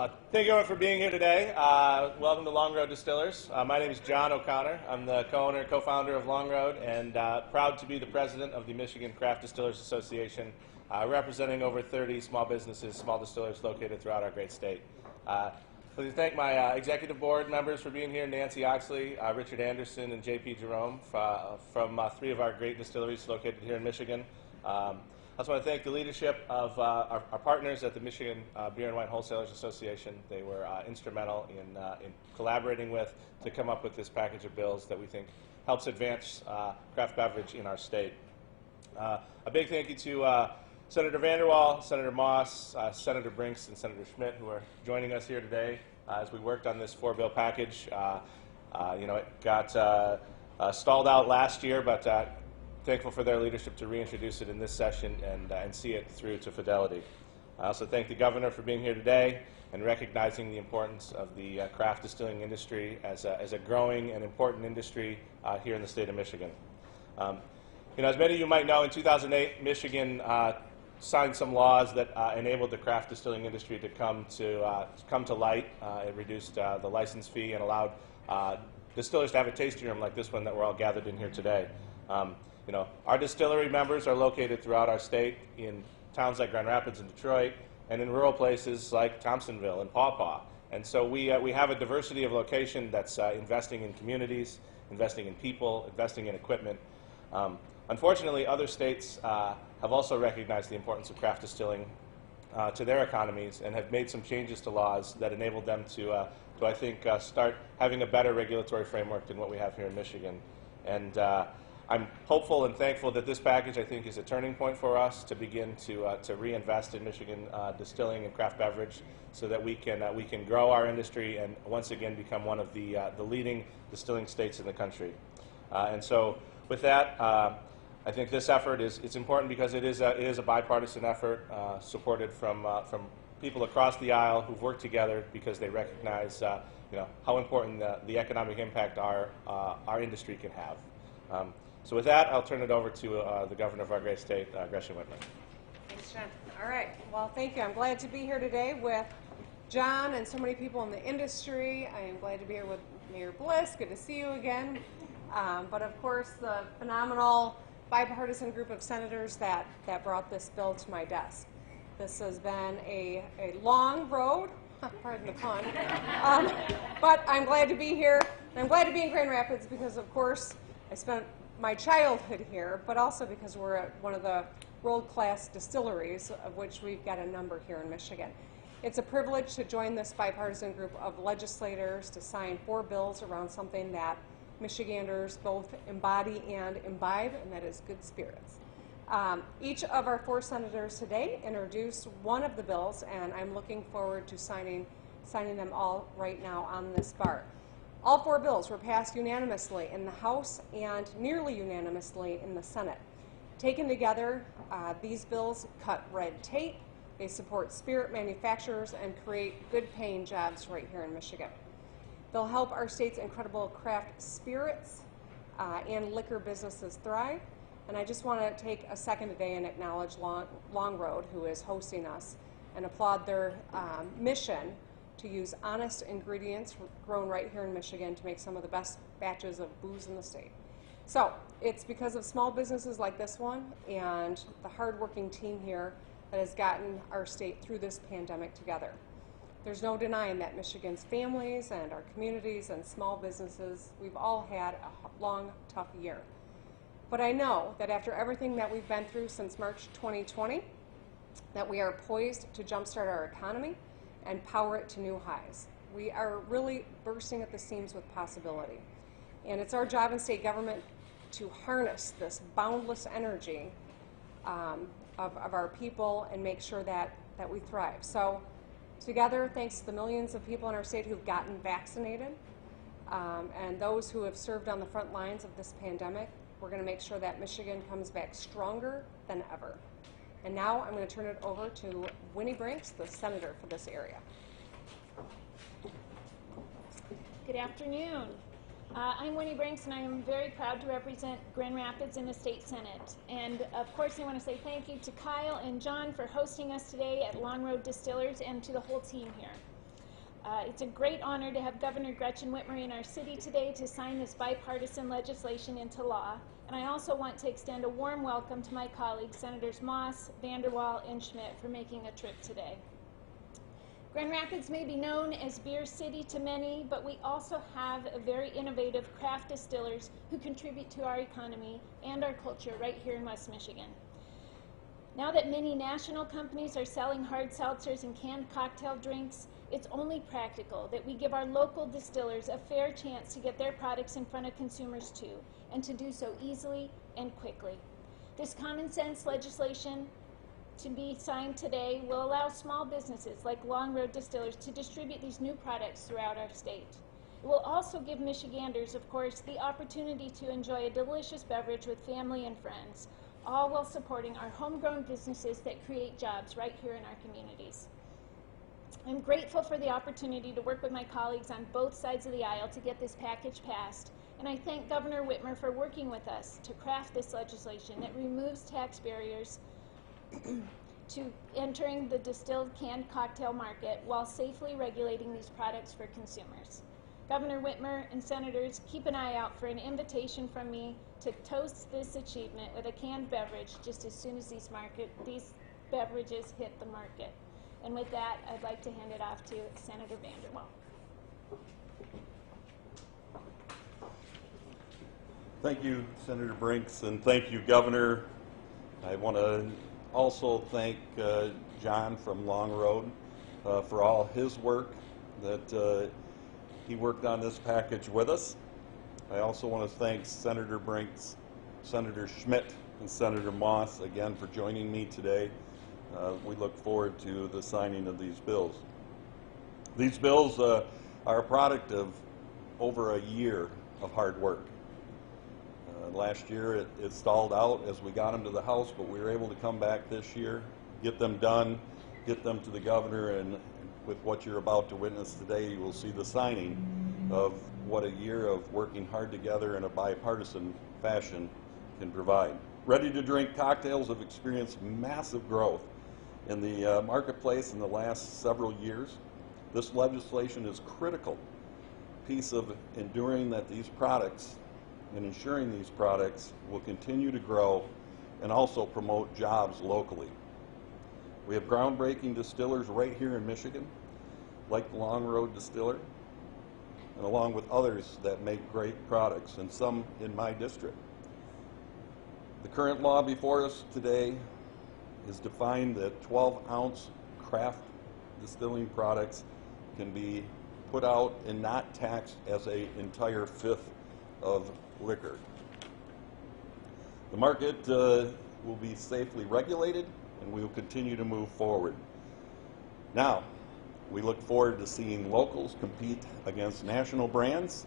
Thank you everyone for being here today. Welcome to Long Road Distillers. My name is John O'Connor. I'm the co-owner, co-founder of Long Road, and proud to be the president of the Michigan Craft Distillers Association, representing over 30 small businesses, small distillers located throughout our great state. So to thank my executive board members for being here, Nancy Oxley, Richard Anderson, and J.P. Jerome from three of our great distilleries located here in Michigan. I also want to thank the leadership of our partners at the Michigan Beer and Wine Wholesalers Association. They were instrumental in collaborating with to come up with this package of bills that we think helps advance craft beverage in our state. A big thank you to Senator Vanderwall, Senator Moss, Senator Brinks, and Senator Schmidt, who are joining us here today as we worked on this four-bill package. It got stalled out last year, but thankful for their leadership to reintroduce it in this session and see it through to fidelity. I also thank the governor for being here today and recognizing the importance of the craft distilling industry as a growing and important industry here in the state of Michigan. As many of you might know, in 2008, Michigan signed some laws that enabled the craft distilling industry to come to light. It reduced the license fee and allowed distillers to have a tasting room like this one that we're all gathered in here today. Our distillery members are located throughout our state in towns like Grand Rapids and Detroit, and in rural places like Thompsonville and Paw Paw. And so we have a diversity of location that's investing in communities, investing in people, investing in equipment. Unfortunately, other states have also recognized the importance of craft distilling to their economies and have made some changes to laws that enabled them to I think, start having a better regulatory framework than what we have here in Michigan. And I'm hopeful and thankful that this package, I think, is a turning point for us to begin to reinvest in Michigan distilling and craft beverage so that we can grow our industry and once again become one of the leading distilling states in the country. And so with that, I think this effort it's important because it is a bipartisan effort supported from people across the aisle who've worked together because they recognize how important the economic impact our industry can have. So with that, I'll turn it over to the governor of our great state, Gretchen Whitmer. Thanks, John. All right. Well, thank you. I'm glad to be here today with John and so many people in the industry. I am glad to be here with Mayor Bliss. Good to see you again. But of course, the phenomenal bipartisan group of senators that brought this bill to my desk. This has been a long road, pardon the pun, but I'm glad to be here. And I'm glad to be in Grand Rapids because, of course, I spent my childhood here, but also because we're at one of the world-class distilleries, of which we've got a number here in Michigan. It's a privilege to join this bipartisan group of legislators to sign 4 bills around something that Michiganders both embody and imbibe, and that is good spirits. Each of our 4 senators today introduced one of the bills, and I'm looking forward to signing them all right now on this bar. All 4 bills were passed unanimously in the House and nearly unanimously in the Senate. Taken together, these bills cut red tape, they support spirit manufacturers, and create good-paying jobs right here in Michigan. They'll help our state's incredible craft spirits and liquor businesses thrive. And I just want to take a second today and acknowledge Long Road, who is hosting us, and applaud their mission to use honest ingredients grown right here in Michigan to make some of the best batches of booze in the state. So it's because of small businesses like this one and the hardworking team here that has gotten our state through this pandemic together. There's no denying that Michigan's families and our communities and small businesses, we've all had a long, tough year. But I know that after everything that we've been through since March 2020, that we are poised to jumpstart our economy and power it to new highs. We are really bursting at the seams with possibility. And it's our job in state government to harness this boundless energy of our people and make sure that we thrive. So together, thanks to the millions of people in our state who've gotten vaccinated and those who have served on the front lines of this pandemic, we're going to make sure that Michigan comes back stronger than ever. And now I'm going to turn it over to Winnie Brinks, the senator for this area. Good afternoon. I'm Winnie Brinks, and I am very proud to represent Grand Rapids in the State Senate. And of course, I want to say thank you to Kyle and John for hosting us today at Long Road Distillers and to the whole team here. It's a great honor to have Governor Gretchen Whitmer in our city today to sign this bipartisan legislation into law. And I also want to extend a warm welcome to my colleagues, Senators Moss, Vanderwall, and Schmidt, for making a trip today. Grand Rapids may be known as Beer City to many, but we also have a very innovative craft distillers who contribute to our economy and our culture right here in West Michigan. Now that many national companies are selling hard seltzers and canned cocktail drinks, it's only practical that we give our local distillers a fair chance to get their products in front of consumers too, and to do so easily and quickly. This common sense legislation to be signed today will allow small businesses like Long Road Distillers to distribute these new products throughout our state. It will also give Michiganders, of course, the opportunity to enjoy a delicious beverage with family and friends, all while supporting our homegrown businesses that create jobs right here in our communities. I'm grateful for the opportunity to work with my colleagues on both sides of the aisle to get this package passed, and I thank Governor Whitmer for working with us to craft this legislation that removes tax barriers to entering the distilled canned cocktail market while safely regulating these products for consumers. Governor Whitmer and Senators, keep an eye out for an invitation from me to toast this achievement with a canned beverage just as soon as these beverages hit the market. And with that, I'd like to hand it off to Senator Vanderwall. Thank you, Senator Brinks, and thank you, Governor. I want to also thank John from Long Road for all his work that he worked on this package with us. I also want to thank Senator Brinks, Senator Schmidt, and Senator Moss again for joining me today. We look forward to the signing of these bills. These bills are a product of over a year of hard work. Last year it stalled out as we got them to the House, but we were able to come back this year, get them done, get them to the governor, and with what you're about to witness today, you will see the signing of what a year of working hard together in a bipartisan fashion can provide. Ready-to-drink cocktails have experienced massive growth in the marketplace in the last several years. This legislation is a critical piece of ensuring that these products and ensuring these products will continue to grow and also promote jobs locally. We have groundbreaking distillers right here in Michigan, like the Long Road Distiller, and along with others that make great products, and some in my district. The current law before us today is defined that 12-ounce craft distilling products can be put out and not taxed as an entire fifth of liquor. The market will be safely regulated, and we will continue to move forward. Now, we look forward to seeing locals compete against national brands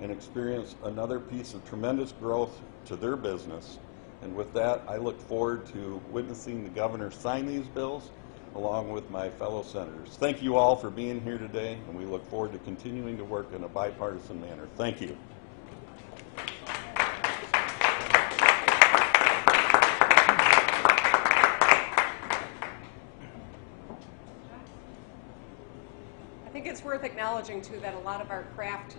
and experience another piece of tremendous growth to their business. And with that, I look forward to witnessing the governor sign these bills along with my fellow senators. Thank you all for being here today, and we look forward to continuing to work in a bipartisan manner. Thank you. I think it's worth acknowledging too that a lot of our craft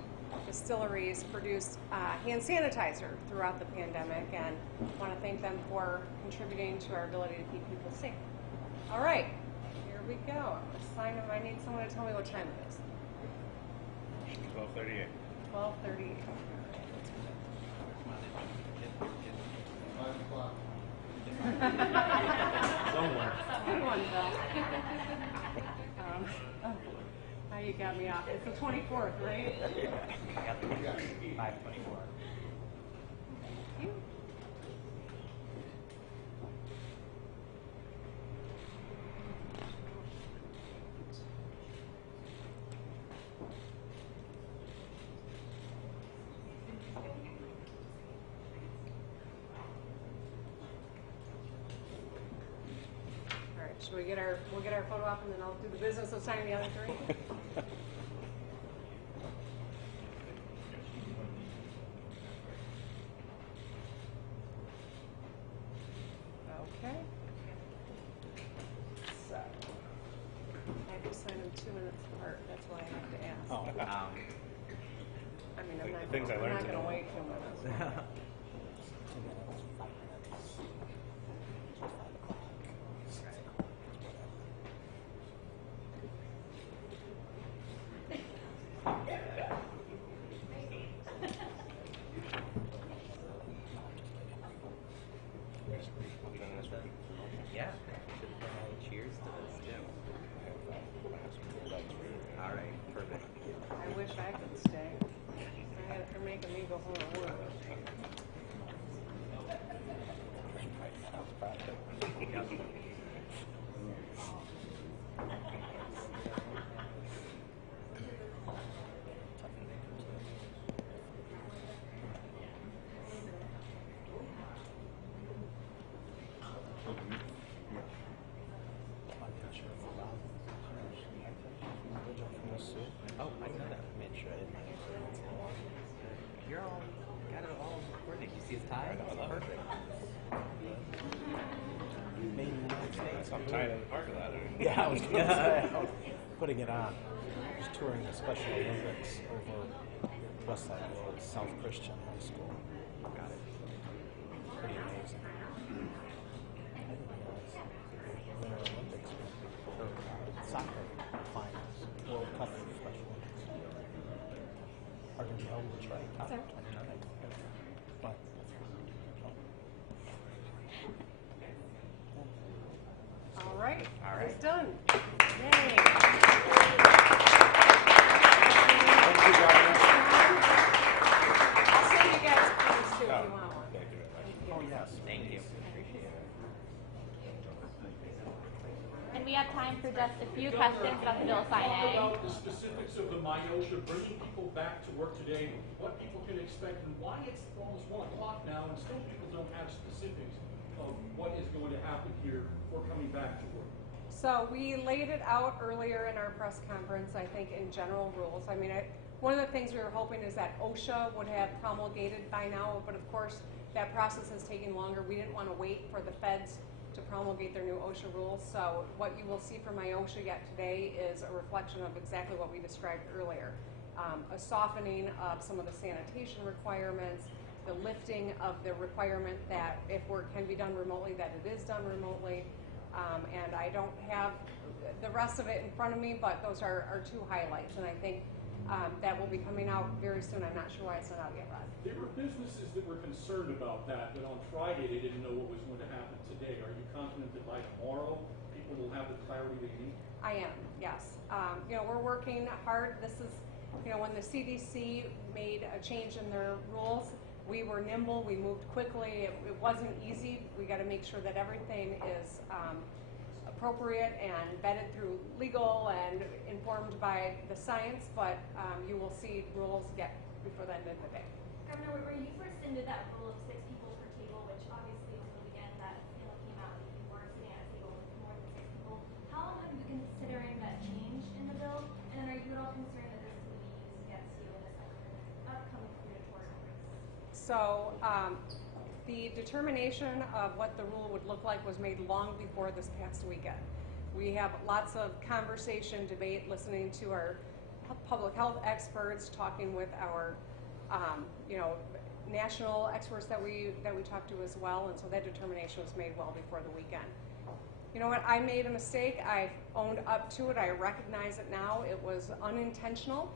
distilleries produce hand sanitizer throughout the pandemic, and I want to thank them for contributing to our ability to keep people safe. All right, here we go. I need someone to tell me what time it is. 12:38. 12:38. Somewhere. Good one, Bill. Now you got me off. It's the 24th, right? Yeah. 5:24. Thank you. All right, should we'll get our photo up and then I'll do the business of signing the other three? Okay. So, I have to sign them 2 minutes apart, that's why I have the things I I'm learned not today. going to wait 2 minutes. Yeah. Cheers to this, too. All right, perfect. I wish I could stay. They're making me go home and work. Oh, I know that. I made sure I didn't. You're all got it all recorded. You see his tie? It's perfect. Made in the United States. I'm tying in the parking lot. Yeah, I was putting it on. I was touring the Special Olympics over west side of the world, South Christian High School. Got it. Pretty amazing. I didn't realize the Winter Olympics or soccer finals, World Cup and Special Olympics are going to be held in Detroit, October 29th. But All right. All right. It's done. Yay. thank you, Governor. I'll send you guys copies too if you want one. Thank you very much. Oh, yes. Thank you. Appreciate it. And we have time for just a few questions about the bill signing. About the specifics of the MIOSHA, bringing people back to work today, what people can expect, and why it's almost 1 o'clock now, and still people don't have specifics of what is going to happen here for coming back to work. So we laid it out earlier in our press conference, I think, in general rules. I mean, one of the things we were hoping is that OSHA would have promulgated by now, but of course, that process has taken longer. We didn't want to wait for the feds to promulgate their new OSHA rules. So what you will see from my OSHA yet today is a reflection of exactly what we described earlier. A softening of some of the sanitation requirements, the lifting of the requirement that if work can be done remotely, that it is done remotely. And I don't have the rest of it in front of me, but those are our two highlights. And I think that will be coming out very soon. I'm not sure why it's not out yet, Rod. There were businesses that were concerned about that, but on Friday they didn't know what was going to happen today. Are you confident that by tomorrow people will have the clarity they need? I am, yes. We're working hard. This is, when the CDC made a change in their rules, we were nimble, we moved quickly. It wasn't easy. We got to make sure that everything is appropriate and vetted through legal and informed by the science, but you will see rules get before the end of the day. Governor Whitmer, you first ended that rule of 6 people per table, which obviously over the weekend that came out that you weren't sitting at a table with more than 6 people. How long have you been considering that change in the bill? And then are you at all concerned that this is going to be used against you in this upcoming gubernatorial race? So the determination of what the rule would look like was made long before this past weekend. We have lots of conversation, debate, listening to our public health experts, talking with our national experts that we talked to as well, and so that determination was made well before the weekend. You know what? I made a mistake. I owned up to it. I recognize it now. It was unintentional.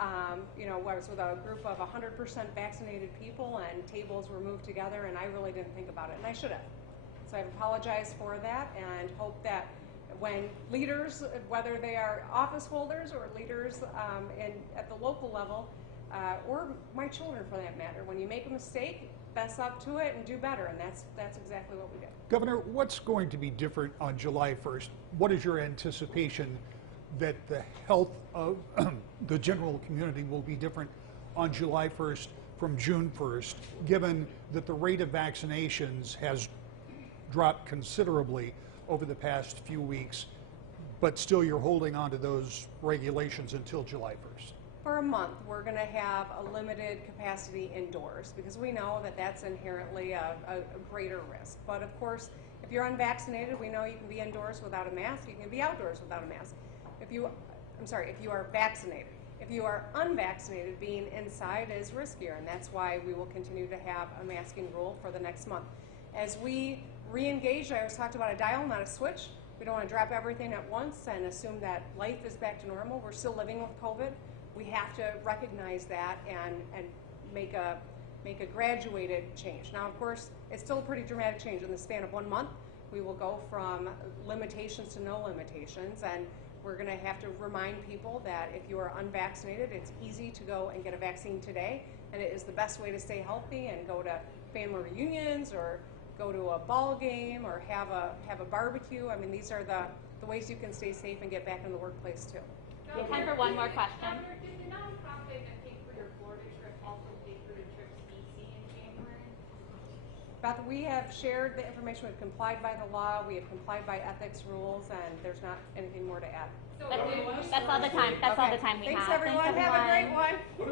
I was with a group of 100% vaccinated people, and tables were moved together, and I really didn't think about it, and I should have. So I've apologized for that, and hope that when leaders, whether they are office holders or leaders at the local level, or my children for that matter, when you make a mistake, fess up to it and do better, and that's exactly what we did. Governor, what's going to be different on July 1st? What is your anticipation that the health of the general community will be different on July 1st from June 1st, given that the rate of vaccinations has dropped considerably over the past few weeks, but still you're holding on to those regulations until July 1st? For a month, we're going to have a limited capacity indoors because we know that that's inherently a greater risk. But of course, if you're unvaccinated, we know you can be indoors without a mask. You can be outdoors without a mask. If you are vaccinated. If you are unvaccinated, being inside is riskier, and that's why we will continue to have a masking rule for the next month. As we re-engage, I always talked about a dial, not a switch. We don't want to drop everything at once and assume that life is back to normal. We're still living with COVID. We have to recognize that and make a graduated change. Now, of course, it's still a pretty dramatic change. In the span of 1 month, we will go from limitations to no limitations, and we're going to have to remind people that if you are unvaccinated, it's easy to go and get a vaccine today, and it is the best way to stay healthy and go to family reunions or go to a ball game or have a barbecue. I mean, these are the ways you can stay safe and get back in the workplace too. We have time for one more question. Governor, did the nonprofit that paid for your Florida trip also pay for your trip to DC in January? Beth, we have shared the information. We've complied by the law. We have complied by ethics rules, and there's not anything more to add. So That's all the time. That's all the time we Thanks, have. everyone. Thanks, Have a great everyone. one.